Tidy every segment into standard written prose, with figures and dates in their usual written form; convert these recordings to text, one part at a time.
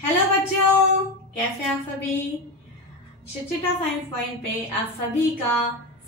Hello बच्चों, कैसे आप सभी। शिक्षिता साइंस पॉइंट पे आप सभी का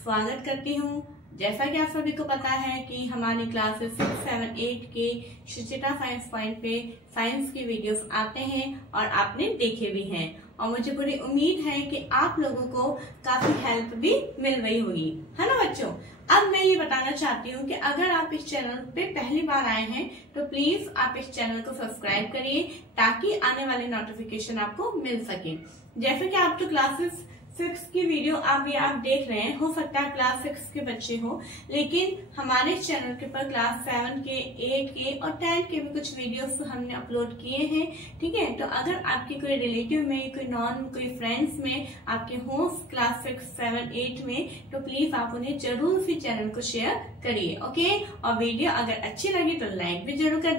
स्वागत करती हूँ। जैसा कि आप सभी को पता है कि हमारी क्लासेस 6, 7, 8 के शिक्षिता साइंस पॉइंट पे साइंस की वीडियोस आते हैं और आपने देखे भी हैं और मुझे पूरी उम्मीद है कि आप लोगों को काफी हेल्प भी मिल रही होगी, है ना बच्चों। अब मैं ये बताना चाहती हूँ कि अगर आप इस चैनल पे पहली बार आए हैं तो प्लीज आप इस चैनल को सब्सक्राइब करिए ताकि आने वाले नोटिफिकेशन आपको मिल सके। जैसे कि आप तो क्लासेस 6 की वीडियो आप देख रहे हैं, हो सकता है क्लास 6 के बच्चे हो, लेकिन हमारे चैनल के ऊपर क्लास 7 के, 8 के और 10 के भी कुछ वीडियोस हमने अपलोड किए हैं। ठीक है, तो अगर आपके कोई रिलेटिव में, कोई फ्रेंड्स में आपके हो क्लास 6, 7, 8 में, तो प्लीज आप उन्हें जरूर से चैनल को शेयर करिए। ओके, और वीडियो अगर अच्छी लगी तो लाइक भी जरूर कर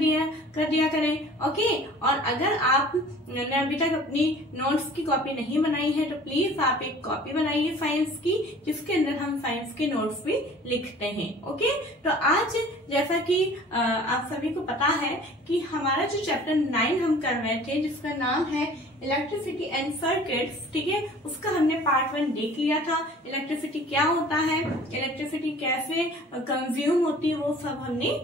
दिया करें। ओके, और अगर आपने अभी तक अपनी नोट्स की कॉपी नहीं बनाई है तो प्लीज आप एक कॉपी बनाइए साइंस की, जिसके अंदर हम साइंस के नोट्स भी लिखते हैं। ओके, तो आज जैसा कि आप सभी को पता है कि हमारा जो चैप्टर 9 हम कर रहे थे, जिसका नाम है इलेक्ट्रिसिटी एंड सर्किट्स, ठीक है, उसका हमने पार्ट 1 देख लिया था। इलेक्ट्रिसिटी क्या होता है, इलेक्ट्रिसिटी कैसे कंज्यूम होती है, वो सब हमने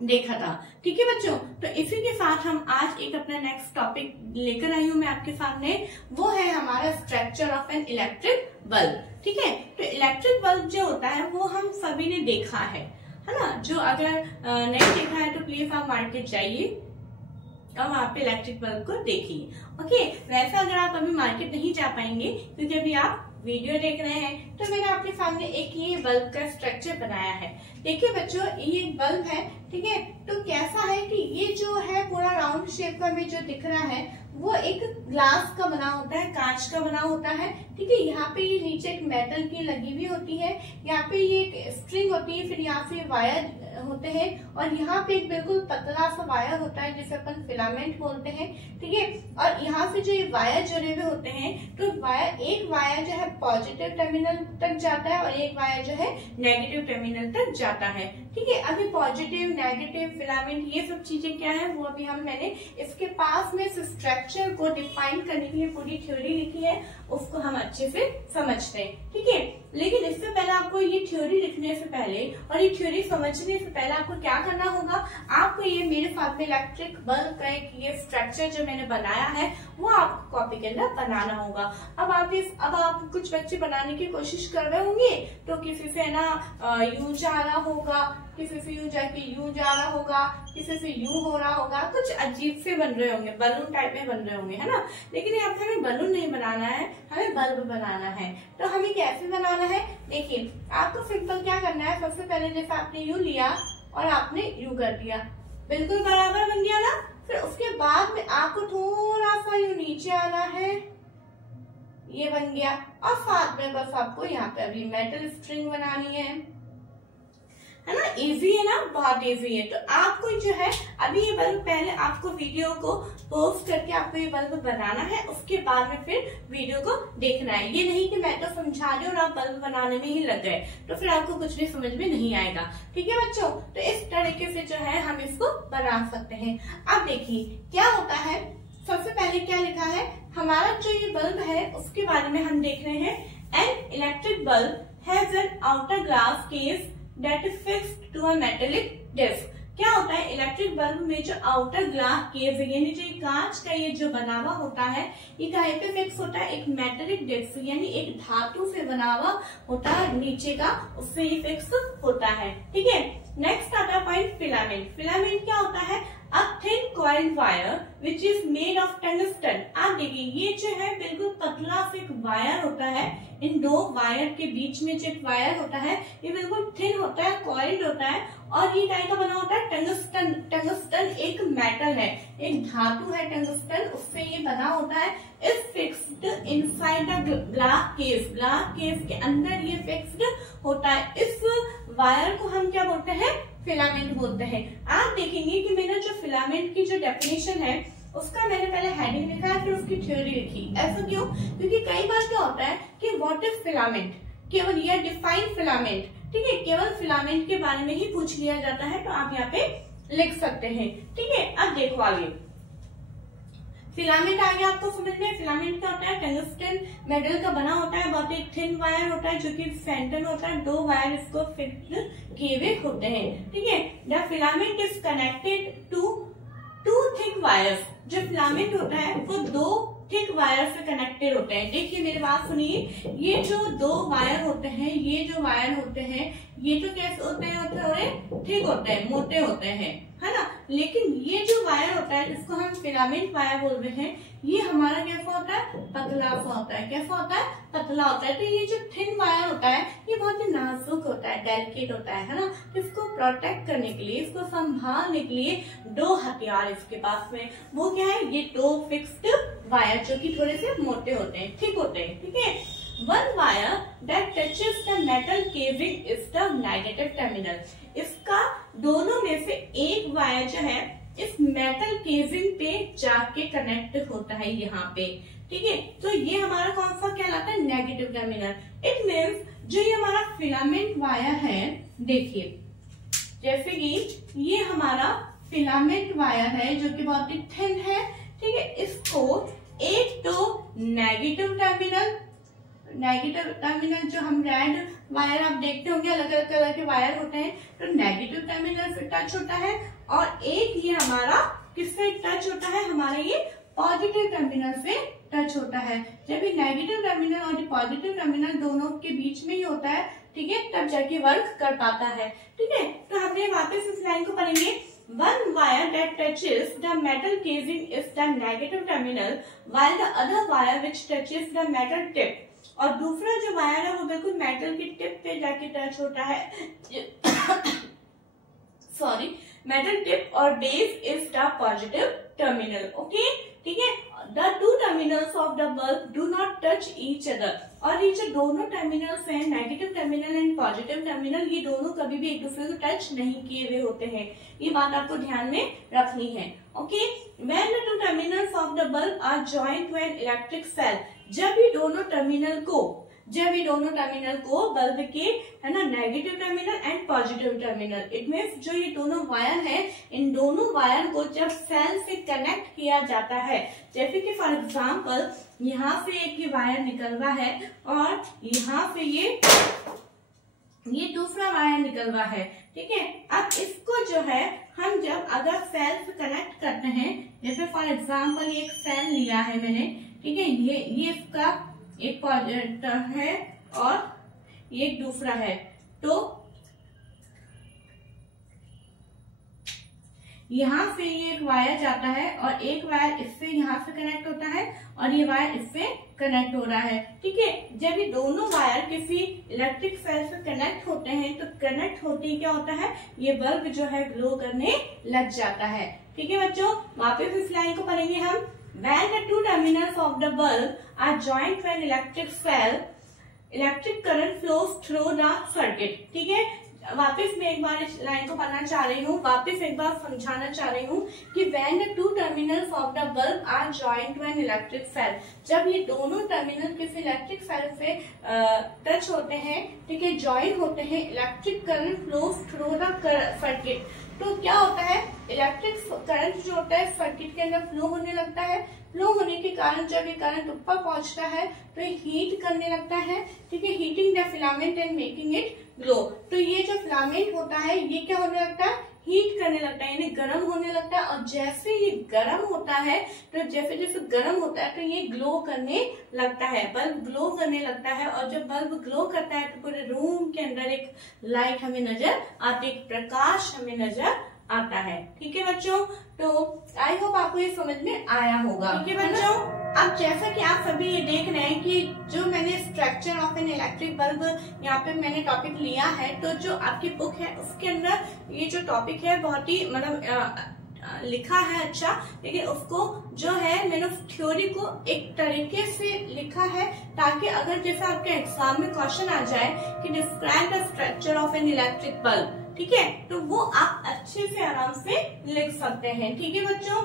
देखा था। ठीक है बच्चों, तो इसी के साथ हम आज एक अपना नेक्स्ट टॉपिक लेकर आई हूँ मैं आपके सामने। वो है हमारा structure of N electric bulb. ठीक है, तो इलेक्ट्रिक बल्ब जो होता है वो हम सभी ने देखा है ना। जो अगर नहीं देखा है तो प्लीज आप मार्केट जाइए और वहां पे इलेक्ट्रिक बल्ब को देखिए। ओके, वैसे अगर आप अभी मार्केट नहीं जा पाएंगे क्योंकि अभी आप वीडियो देख रहे हैं, तो मैंने आपके सामने एक ये बल्ब का स्ट्रक्चर बनाया है। देखिए बच्चों, ये एक बल्ब है। ठीक है, तो कैसा है कि ये जो है पूरा राउंड शेप का में जो दिख रहा है वो एक ग्लास का बना होता है, कांच का बना होता है। ठीक है, यहाँ पे ये नीचे एक मेटल की लगी हुई होती है, यहाँ पे ये एक स्ट्रिंग होती है, फिर यहाँ पे वायर होते हैं और यहाँ पे एक बिल्कुल पतला सा वायर होता है जिसे अपन फिलामेंट बोलते हैं। ठीक है, और यहाँ से जो ये वायर जुड़े हुए होते हैं, तो एक वायर जो है पॉजिटिव टर्मिनल तक जाता है और एक वायर जो है नेगेटिव टर्मिनल तक जाता है। ठीक है, अभी पॉजिटिव, नेगेटिव, फिलामेंट, ये सब चीजें क्या है वो अभी मैंने इसके पास में स्ट्रक्चर को डिफाइन करने के लिए पूरी थ्योरी लिखी है, उसको हम अच्छे से समझते हैं। ठीक है, लेकिन इससे पहले आपको ये थ्योरी लिखने से पहले और ये थ्योरी समझने से पहले आपको क्या करना होगा, आपको ये मेरे साथ में इलेक्ट्रिक बल्ब का एक ये स्ट्रक्चर जो मैंने बनाया है वो आपको कॉपी के अंदर बनाना होगा। अब आप कुछ बच्चे बनाने की कोशिश कर रहे होंगे तो किसी से ना यूं जा रहा होगा, किसी से यूं जाके यूं जा रहा होगा, किसी से यूं हो रहा होगा, कुछ अजीब से बन रहे होंगे, बलून टाइप में बन रहे होंगे, है ना। लेकिन यहाँ पे हमें बलून नहीं बनाना है, हमें बल्ब बनाना है। तो हमें कैसे बनाना है, देखिए आपको सिंपल क्या करना है। सबसे पहले जैसे आपने यूं लिया और आपने यूं कर दिया, बिल्कुल बराबर बन गया ना। फिर उसके बाद में आपको थोड़ा सा यूं नीचे आना है, ये बन गया, और साथ में बस आपको यहाँ पे अभी मेटल स्ट्रिंग बनानी है ना। इजी है ना, बहुत इजी है। तो आपको जो है अभी ये बल्ब, पहले आपको वीडियो को पॉज करके आपको ये बल्ब बनाना है, उसके बाद में फिर वीडियो को देखना है। ये नहीं कि मैं तो समझा रही हूँ और आप बल्ब बनाने में ही लग गए, तो फिर आपको कुछ भी समझ में नहीं आएगा। ठीक है बच्चों, तो इस तरीके से जो है हम इसको बना सकते हैं। अब देखिए क्या होता है, सबसे पहले क्या लिखा है, हमारा जो ये बल्ब है उसके बारे में हम देख रहे हैं। An electric bulb has an outer glass case that is fixed to a metallic disc. क्या होता है, इलेक्ट्रिक बल्ब में जो आउटर ग्लास केस यानी जो कांच का ये जो बना हुआ होता है, ये कहीं पे फिक्स होता है, एक मेटेलिक डिस्क यानी एक धातु से बना हुआ होता है नीचे का, उससे ये फिक्स होता है। ठीक है, नेक्स्ट आता है पॉइंट फिलामेंट। फिलामेंट क्या होता है, a thin coiled wire which is made of tungsten. आप देखिए ये जो है बिल्कुल पतला सा एक वायर होता है, इन दो वायर के बीच में जो एक वायर होता है ये बिल्कुल थिन होता है, कॉइल्ड होता है, और ये क्या का बना होता है, टंगस्टन। टंगस्टन एक मेटल है, एक धातु है टंगस्टन, उससे ये बना होता है। Is fixed inside the glass case. Glass case के अंदर ये फिक्स्ड होता है। इस वायर को हम क्या बोलते हैं, फिलामेंट बोलते हैं। आप देखेंगे कि मैंने जो फिलामेंट की जो डेफिनेशन है उसका मैंने पहले हेडिंग लिखा है, फिर उसकी थ्योरी लिखी। ऐसा क्यों, क्योंकि कई बार क्या होता है कि व्हाट इज फिलामेंट, केवल ये डिफाइन फिलामेंट, ठीक है, केवल फिलामेंट के बारे में ही पूछ लिया जाता है, तो आप यहाँ पे लिख सकते हैं। ठीक है, अब देखो आगे, फिलामेंट आ गया आपको समझ में। फिलामेंट क्या होता है, टंगस्टन मेटल का बना होता है, बहुत ही थिन वायर होता है जो कि सेंटर में होता है, 2 वायर इसको फिक्स किए हुए होते हैं, ठीक है। The filament is connected to 2 thick wires. जो फिलामेंट होता है वो 2 थिक वायर से कनेक्टेड होते हैं। देखिए मेरी बात सुनिए, ये जो 2 वायर होते हैं, ये जो वायर होते हैं ये तो कैसे होते हैं, थोड़े थिक होते हैं, मोटे होते हैं, है ना। लेकिन ये जो वायर होता है जिसको हम फिलामेंट वायर बोल रहे हैं, ये हमारा कैसा होता है, पतला सा होता है। कैसा होता है, पतला होता है। तो ये जो थिन वायर होता है ये बहुत ही नाजुक होता है, डेलिकेट होता है ना। इसको प्रोटेक्ट करने के लिए, इसको संभालने के लिए 2 हथियार इसके पास में, वो क्या है, ये 2 फिक्स्ड वायर जो कि थोड़े से मोटे होते हैं, ठीक होते हैं, ठीक है। One wire that touches the metal casing is the negative terminal. इसका दोनों में से एक वायर जो है इस मेटल केसिंग पे जाके कनेक्ट होता है यहाँ पे, ठीक है। तो ये हमारा कौन सा कहलाता है, नेगेटिव टर्मिनल। इट मीन्स जो ये हमारा फिलामेंट वायर है, देखिए जैसे कि ये हमारा फिलामेंट वायर है जो कि बहुत ही थिन है, ठीक है। इसको एक तो नेगेटिव टर्मिनल जो हम रेड वायर आप देखते होंगे, अलग अलग कलर के वायर होते हैं, तो नेगेटिव टर्मिनल से टच होता है, और एक ये हमारा किससे टच होता है, हमारा ये पॉजिटिव टर्मिनल से टच होता है। जब ये नेगेटिव टर्मिनल और ये पॉजिटिव टर्मिनल दोनों के बीच में ही होता है, ठीक है, तब जाके वर्क कर पाता है, ठीक है। तो हमने वापस इस लाइन को पढ़ेंगे। One wire that touches the metal casing is the negative terminal, while the other wire which touches the metal tip, और दूसरा जो वायर है वो बिल्कुल मेटल की टिप पे जाके टच होता है सॉरी, मेटल टिप और base is the positive terminal, okay, ठीक है। The 2 terminals of the bulb do not touch each other, और ये जो दोनों टर्मिनल्स हैं, negative terminal and positive terminal, ये दोनों कभी भी एक दूसरे को टच नहीं किए हुए होते हैं। ये बात आपको ध्यान में रखनी है, okay. When the 2 terminals of the bulb are joined to an electric cell, जब ये दोनों टर्मिनल को बल्ब के, है ना, negative terminal and positive terminal, it means जो ये दोनों वायर है, इन दोनों वायर को जब सेल से कनेक्ट किया जाता है, जैसे कि फॉर एग्जाम्पल यहाँ से एक वायर निकल रहा है और यहाँ से ये दूसरा वायर निकल रहा है, ठीक है। अब इसको जो है हम जब अगर सेल से कनेक्ट करते हैं, जैसे फॉर एग्जाम्पल ये एक सेल लिया है मैंने, ठीक है, ये इसका एक पॉजिटिव है और ये एक दूसरा है, तो यहाँ से ये एक वायर जाता है और एक वायर इससे यहाँ से कनेक्ट होता है और ये वायर इससे कनेक्ट हो रहा है, ठीक है। जब ये दोनों वायर किसी इलेक्ट्रिक सेल से कनेक्ट होते हैं तो कनेक्ट होते ही क्या होता है, ये बल्ब जो है ग्लो करने लग जाता है, ठीक है बच्चों। वापस इस लाइन को पढ़ेंगे हम। When the 2 terminals of the bulb are joined to an electric cell, electric current flows through the circuit, ठीक है। वापस मैं एक बार इस लाइन को पढ़ना चाह रही हूँ, वापस एक बार समझाना चाह रही हूँ कि when the 2 terminals of the bulb are joined to an electric cell, जब ये दोनों टर्मिनल किसी इलेक्ट्रिक सेल से टच होते हैं, ठीक है, ज्वाइन होते हैं, electric current flows through the circuit, तो क्या होता है, इलेक्ट्रिक करंट जो होता है सर्किट के अंदर फ्लो होने लगता है। फ्लो होने के कारण जब ये करंट ऊपर पहुंचता है तो ये हीट करने लगता है, ठीक है, heating the filament and making it glow. तो ये जो फिलामेंट होता है ये क्या होने लगता है, हीट करने लगता है, यानी गर्म होने लगता है, और जैसे ये गर्म होता है तो जैसे जैसे गर्म होता है तो ये ग्लो करने लगता है, बल्ब ग्लो करने लगता है, और जब बल्ब ग्लो करता है तो पूरे रूम के अंदर एक लाइट हमें नजर आती है, एक प्रकाश हमें नजर आता है, ठीक है बच्चों। तो आई होप आपको ये समझ में आया होगा, ठीक है बच्चों। अब जैसा कि आप सभी ये देख रहे हैं कि जो मैंने structure of N electric bulb यहाँ पे मैंने टॉपिक लिया है, तो जो आपकी बुक है उसके अंदर ये जो टॉपिक है बहुत ही मतलब लिखा है अच्छा, लेकिन उसको जो है मैंने उस थ्योरी को एक तरीके से लिखा है ताकि अगर जैसे आपके एग्जाम में क्वेश्चन आ जाए कि describe the structure of N electric bulb, ठीक है, तो वो आप अच्छे से आराम से लिख सकते हैं, ठीक है बच्चों।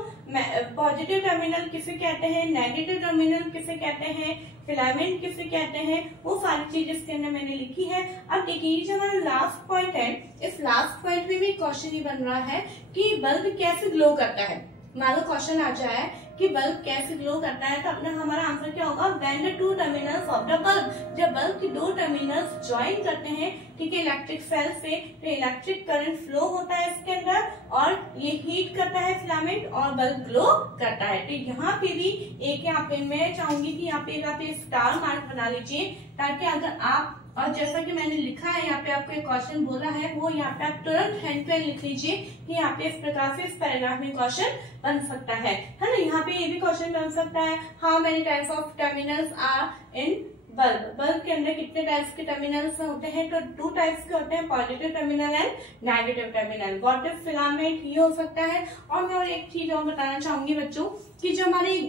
पॉजिटिव टर्मिनल किसे कहते हैं, नेगेटिव टर्मिनल किसे कहते हैं, फिलामेंट किसे कहते हैं, वो सारी चीज इसके अंदर मैंने लिखी है। अब देखिए ये जो हमारा लास्ट पॉइंट है, इस लास्ट पॉइंट में भी क्वेश्चन ही बन रहा है कि बल्ब कैसे ग्लो करता है। मान लो क्वेश्चन आ जाए कि बल्ब कैसे ग्लो करता है, तो अपना हमारा आंसर क्या होगा, when the two terminals of the bulb, जब बल्ब के दो टर्मिनल्स ज्वाइन करते हैं, ठीक है, इलेक्ट्रिक सेल से, तो इलेक्ट्रिक करंट फ्लो होता है इसके अंदर और ये हीट करता है फिलामेंट और बल्ब ग्लो करता है। तो यहाँ पे भी एक यहाँ पे मैं चाहूंगी कि यहाँ पे स्टार मार्क बना लीजिए, ताकि अगर आप, और जैसा कि मैंने लिखा है यहाँ पे आपको एक क्वेश्चन बोला है, वो यहाँ पे आप तुरंत हैंड पेन लिख लीजिए कि यहाँ पे इस प्रकार से इस पैराग्राफ में क्वेश्चन बन सकता है ना। यहाँ पे ये भी क्वेश्चन बन सकता है, how many types of terminals are in bulb, bulb के अंदर कितने टाइप्स के टर्मिनल्स होते हैं, तो 2 टाइप्स के होते हैं, positive terminal and negative terminal. What is filament, ये हो सकता है। और मैं और एक चीज और बताना चाहूंगी बच्चों कि जो हमारी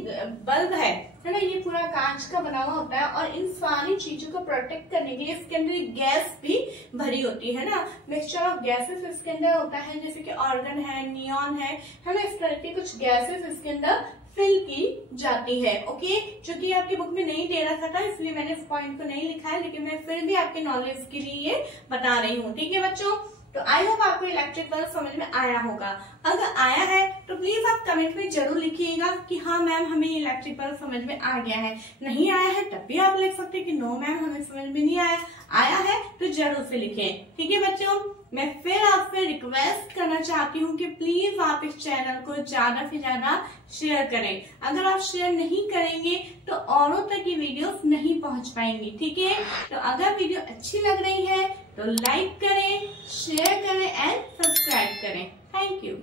बल्ब है ना, ये पूरा कांच का बना हुआ होता है और इन सारी चीजों को प्रोटेक्ट करने के लिए इसके अंदर गैस भी भरी होती है ना, मिक्सचर ऑफ गैसेस इसके अंदर होता है, जैसे कि ऑर्गन है, नियॉन है ना, इस तरह के कुछ गैसेस इसके अंदर फिल की जाती है। ओके, चूंकि आपकी बुक में नहीं दे रखा था इसलिए मैंने इस पॉइंट को नहीं लिखा है, लेकिन मैं फिर भी आपके नॉलेज के लिए ये बता रही हूँ। ठीक है बच्चों, तो आई होप आपको इलेक्ट्रिक बल्ब समझ में आया होगा। अगर आया है तो प्लीज आप कमेंट में जरूर लिखिएगा कि हाँ मैम हमें इलेक्ट्रिक बल्ब समझ में आ गया है। नहीं आया है तब भी आप लिख सकते हैं कि नो मैम हमें समझ में नहीं आया। आया है तो जरूर से लिखें। ठीक है बच्चों, मैं फिर आपसे रिक्वेस्ट करना चाहती हूँ कि प्लीज आप इस चैनल को ज्यादा से ज्यादा शेयर करें। अगर आप शेयर नहीं करेंगे तो औरों तक ये वीडियोस नहीं पहुंच पाएंगी। ठीक है, तो अगर वीडियो अच्छी लग रही है तो लाइक करें, शेयर करें एंड सब्सक्राइब करें। Thank you.